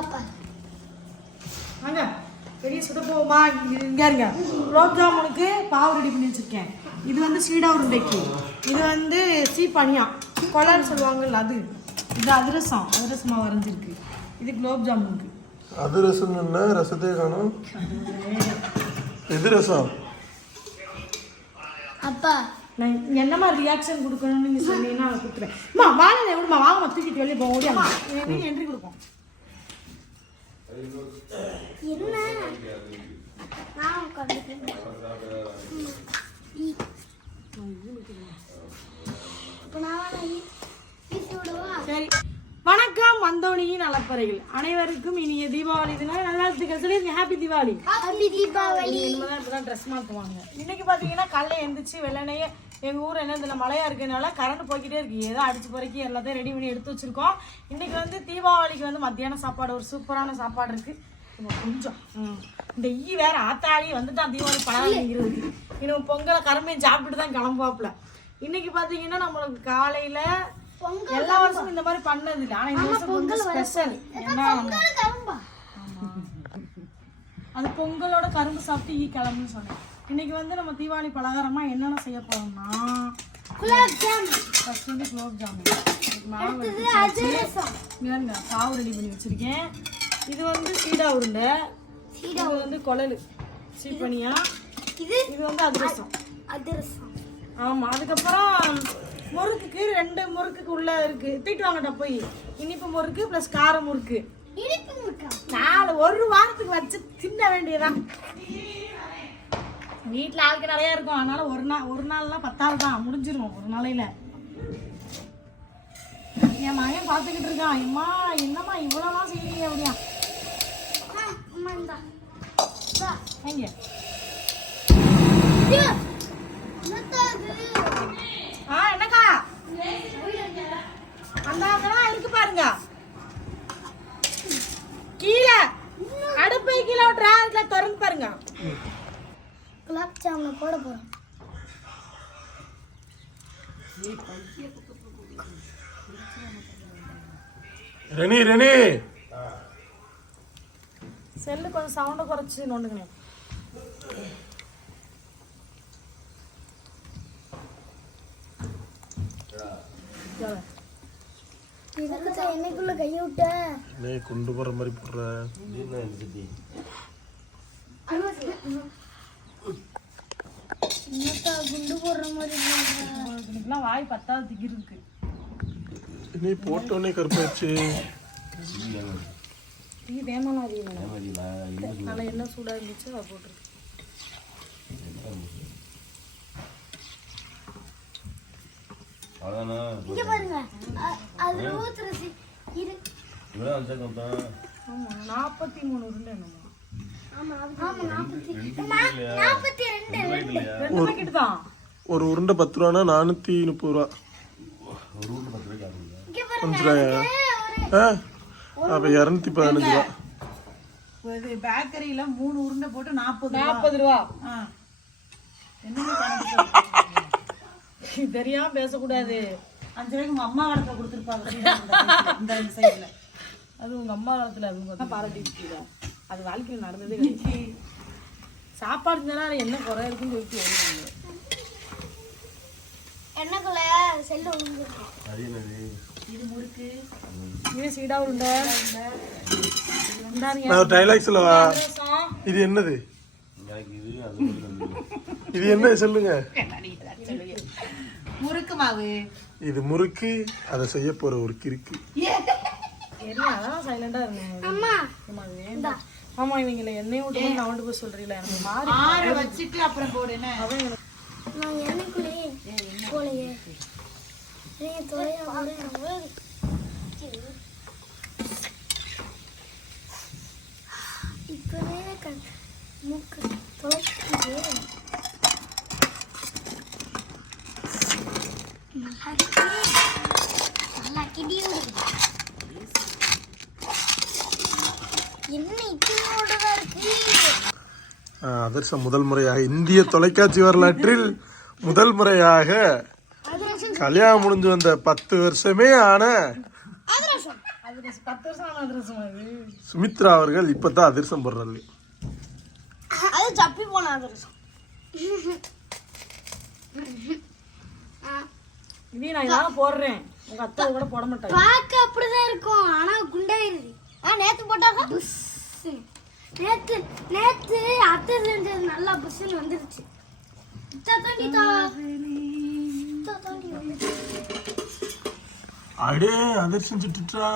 அப்பா வாங்க பெரிய சுட போவோமா இங்க இருங்க. குலோப் ஜாமுனுக்கு பாவு ரெடி பண்ணி வச்சிருக்கேன். இது வந்து சீடா உருண்டைக்கு. இது வந்து சீப்பனியா. கொலர் சொல்லுவாங்கல்ல அது. இது அதிரசம். அதிரசமா வரைஞ்சிருக்கு இது குலோப் ஜாமுனுக்கு. அது ரசம் என்ன? ரசத்தையே காணும். எது ரசம்? அப்பா. நான் என்ன மாதிரி ரியாக்ஷன் கொடுக்கணும்னு நீங்க சொன்னீங்கன்னா நான் அம்மா வாங்க விடுமா வாங்க தூக்கிட்டு வெளியே போக நீங்க என்ட்ரி கொடுப்போம் என்ன நான் உட்காந்துக்கிறேன் இப்போ நான் ஈசி விடவா சரி வணக்கம் மந்தோனியின் அலப்பறைகள் அனைவருக்கும் இனிய தீபாவளி தின நல்வாழ்த்துக்கள். சொல்லி ஹாப்பி தீபாவளி. ஹாப்பி தீபாவளி. இப்பதான் ட்ரெஸ் மாற்றுவாங்க இன்னைக்கு பார்த்தீங்கன்னா காலைல எந்திரிச்சு வெள்ளனையே எங்கள் ஊர் என்ன இதில் மழையா இருக்கனால கரண்ட் போய்க்கிட்டே இருக்கு. ஏதோ அடிச்சு பொறுக்கி எல்லாத்தையும் ரெடி பண்ணி எடுத்து வச்சிருக்கோம். இன்னைக்கு வந்து தீபாவளிக்கு வந்து மத்தியான சாப்பாடு ஒரு சூப்பரான சாப்பாடு இருக்கு. இப்போ கொஞ்சம். இந்த ஈ வேற ஆத்தாடி வந்துட்டான் தீபாவளி பழகிறதுக்கு இன்னும் பொங்கலை கருமையும் சாப்பிட்டுட்டு தான் கிளம்புவாப்புல. இன்னைக்கு பார்த்தீங்கன்னா நம்மளுக்கு காலையில எல்லா வருஷமும் இந்த மாதிரி பண்ணது இல்லை. ஆனால் இந்த வருஷம் கொஞ்சம் ஸ்பெஷல் அது பொங்கலோட கரும்பு சாப்பிட்டு ஈ கிளம்புன்னு சொன்னேன். இன்னைக்கு வந்து நம்ம தீபாவளி பலகாரமா என்னென்ன செய்ய போறோம்னா ஃபர்ஸ்ட் வந்து குலோப் ஜாமுன். மாவு பாவு ரெடி பண்ணி வச்சிருக்கேன். இது வந்து சீடா உருண்டை. இது வந்து குழல். சீப்பனியா இது இது வந்து அதிரசம். அதிரசம். ஆமா அதுக்கப்புறம் முறுக்குக்கு ரெண்டு முறுக்குக்கு உள்ள இருக்கு. தூக்கிட்டு வாங்கடா போய். இனிப்பு முறுக்கு ப்ளஸ் கார முறுக்கு. இனிப்பு முறுக்கா? நாலு ஒரு வாரத்துக்கு வச்சு தின்ன வேண்டியதான் வீட்டில் ஆளுக்கு நிறைய இருக்கும். அதனால ஒரு நாள் ஒரு நாள்லாம் பத்தாவது தான். முடிஞ்சிரும் ஒரு நாளையில. என் மகன் பார்த்துக்கிட்டு இருக்கான். அம்மா என்னம்மா இவ்வளோலாம் செய்யறீங்க அப்படியா? அம்மா இந்தா. எங்க? ஆ என்னக்கா? அந்த அதெல்லாம் இருக்கு பாருங்க. கீழே அடுப்பை கீழே டிராவல்ல திறந்து பாருங்க. குலாப் ஜாமுனை போட போறோம். Rennie Rennie. செல்லு கொஞ்சம் சவுண்டை குறைச்சி நோண்டுங்கண்ணே என்னைக்குள்ள கையை விட்ட? நீ கொண்டு போற மாதிரி போடுற. குண்டு போடுற மாதிரி வாய் பத்தாவது திகிருக்கு. நீ போட்டோன்னே கருப்பாச்சு நல்லா என்ன சூடாக இருந்துச்சு அதை போட்டுருக்கு. இங்க பாருங்க. அதுல இரு. நாற்பத்தி மூணு உருண்டை என்னமோ. ஒரு உருண்டை பத்து ரூபானா நானூற்றி முப்பது ரூபா. ஒரு பத்து பாருங்க அஞ்சு ரூபாயா? அப்போ இரநூத்தி பதினஞ்சு ரூபா. இது பேக்கரியில மூணு உருண்டை போட்டு நாற்பது நாற்பது ரூபா. இது தெரியாம பேசக்கூடாது. அஞ்சு ரூபாய்க்கு உங்க அம்மா கடத்தை கொடுத்துருப்பாங்க. இந்த சைடுல அது உங்க அம்மா காலத்துல அது பாராட்டி இருக்கீங்க அது வாழ்க்கையில் நடந்ததே கிடையாது. சாப்பாடு இருந்தாலும் என்ன குறை இருக்குன்னு சொல்லிட்டு வருவாங்க என்னக்குள்ள செல்லு விழுந்துருக்கும் அது என்னது இது சீடா உருண்டை. நான் டைலாக் சொல்லவா. இது என்னது? இது அது. இது என்ன? சொல்லுங்க. முறுக்கு மாவு. இது முறுக்கு. அதை செய்ய போற ஒரு கிறுக்கு. என்ன? அதான் சைலண்டா இருந்தேன். அம்மா. ஆமா, அது வேண்டாம். ஆமா இவங்கள எண்ணெய் விட்டு நான் போய் சொல்றீங்களா எனக்கு மாறி ஆற வச்சுட்டு அப்புறம் போடு என்ன? அவன் இப்பவே மூக்கு தொலைக்குது நல்லா கிடி என்ன இருக்கு முதல் முறையாக இந்திய தொலைக்காட்சி வரலாற்றில் முதல் முறையாக கல்யாணம் முடிஞ்சு வந்த பத்து வருஷமே ஆன சுமித்ரா அவர்கள் இப்பதான் அதிர்சம் போடுறாரு அது சப்பி போன அதிரசம். இது நான் போடுறேன். உங்க அத்தை கூட போட மாட்டாங்க. பார்க்க அப்படிதான் இருக்கும். ஆனா குண்டாயிருது. ஆ நேத்து போட்டாங்க? நேத்து நேத்து அத்தை செஞ்சது நல்லா புஷ்ஷுன்னு வந்துருச்சு. அடே அதிர்சம் சுட்டுட்டா.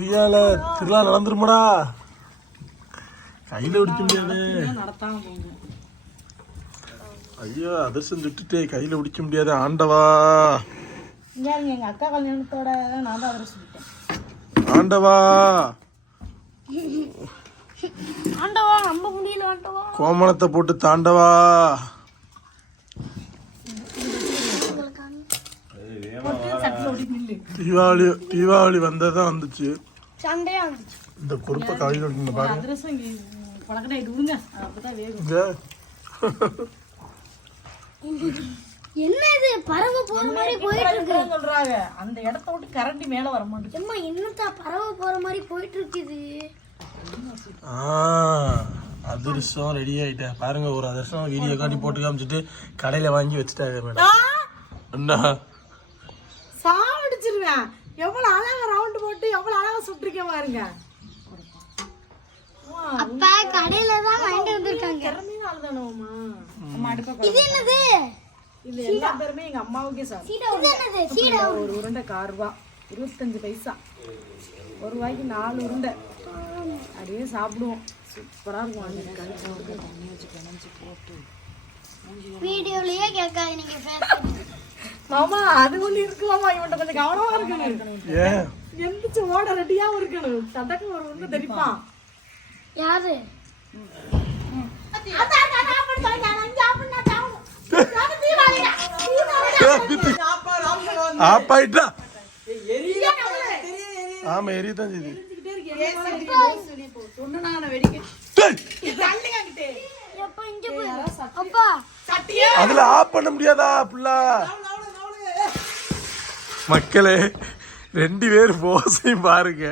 ஐயால திருவிழா நடந்துருமாடா கையில பிடிக்க முடியாது. ஐயோ அதிர்சம் சுட்டுட்டே கையில பிடிக்க முடியாது ஆண்டவா. எங்க அக்கா கல்யாணத்தோட நான் தான் சுட்டேன் ஆண்டவா. ஆண்டவா நம்ப முடியல ஆண்டவா. கோமணத்தை போட்டு தாண்டவா சட்டில ஒட்டி நில்லு தீபாவளி தீபாவளி வந்ததான் வந்துச்சு. சண்டையா வந்துச்சு. இந்த குறுப்பை கையில் வைக்கணும் பாருங்க. அதிரசம் இங்க பழக்கடை விடுங்க. அப்பதான் வேகும். இங்க. என்ன இது பறவை போற மாதிரி போயிட்டு இருக்கு. சொல்றாங்க. அந்த இடத்த விட்டு கரண்டி மேல வர மாட்டேங்குது. அம்மா என்னத்தா பறவை போற மாதிரி போயிட்டு இருக்குது? ஆ அதிர்ஷ்டம் ரெடி ஆயிட்டேன் பாருங்க ஒரு அதிர்ஷ்டம் வீடியோ காட்டி போட்டு காமிச்சிட்டு கடையில வாங்கி வச்சுட்டாங்க மேடம். அண்ணா சாவடிச்சிருவேன் எவ்வளவு அழகா ரவுண்ட் போட்டு எவ்வளவு அழகா சுட்டிருக்கேன் பாருங்க. அப்பா கடையில தான் வாங்கிட்டு வந்திருக்காங்க. அம்மா அடுப்ப இது என்னது? இது எல்லா பேருமே எங்க அம்மாவுக்கே சார். சீடா இது என்னது சீடா ஒரு உருண்டை கால் ரூபா. இருபத்தஞ்சு பைசா. ஒரு ரூபாய்க்கு நாலு உருண்டை. அப்படியே சாப்பிடுவோம். சூப்பரா இருக்கும். அந்த கறி போட்டு. தண்ணி வச்சு பிணைஞ்சு போட்டு வீடியோலயே கேட்காது நீங்க பேசுறது மாமா அது ஒண்ணு இருக்குமாமா? இவன்ட்ட கொஞ்சம் கவனமா இருக்கணும். எந்திரிச்சு ஓட ரெடியாவும் இருக்கணும். தடக்கு ஒரு உருண்டை தெரிப்பான். யாரு? ஆப்பாயிட்டா? ஆமா எரியதான் அதுல ஆஃப் பண்ண முடியாதா புள்ளா? மக்களே ரெண்டு பேர் போசையும் பாருங்க.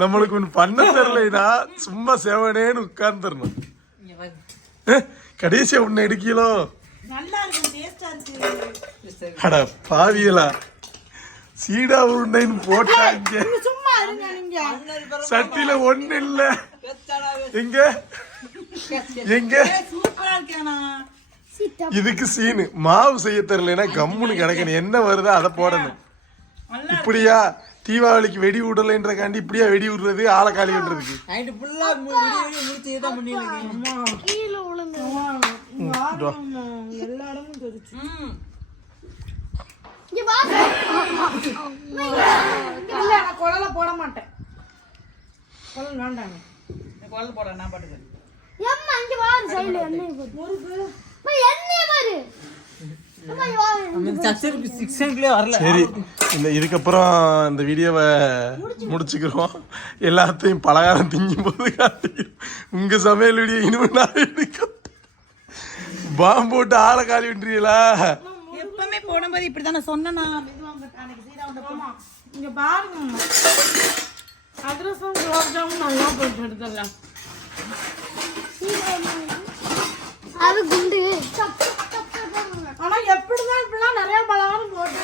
நம்மளுக்கு ஒன்று பண்ண தெரியலைனா சும்மா செவனேன்னு உட்கார்ந்துடணும் கடைசியா ஒன்று எடுக்கலோ? அட பாவியலா சீடா உருண்டைன்னு போட்டாங்க. சட்டில ஒண்ணு இல்ல எங்க? எங்க இதுக்கு சீனு. மாவு செய்ய தெரியலனா கம்முன்னு கிடக்கணும். என்ன வருதோ அதை போடணும். இப்படியா? தீபாவளிக்கு வெடி விடலைன்றக்காண்டி இப்படியா வெடி விடுறது ஆளை காலி பண்றதுக்கு. நைட்டு ஃபுல்லா முடிச்சு தான் பண்ணிருக்கேன் கீழே விழுந்து. எல்லா இடமும் தெரிச்சு இங்க வா. இல்ல நான் குழல போட மாட்டேன். குழல் வேண்டாங்க. குழந்தை போட நான் பாட்டுக்கு. சரி இந்த இதுக்கப்புறம் இந்த வீடியோவை முடிச்சுக்கிறோம். எல்லாத்தையும் பலகாரம் திங்கும் போது காட்டிக்கிறோம் உங்க சமையல் வீடியோ இனிமே நான் பாம்பு போட்டு ஆளை காலி விட்டுறீங்களா எப்பவுமே போடும்போது இப்படி தானே இங்க பாருங்க அதிரசம் குலோப் ஜாமுன் நல்லா போட்டு எடுத்துடலாம் அது குண்டு. ஆனா எப்படிதான் இப்படிலாம் நிறைய பலகாரம் போட்டு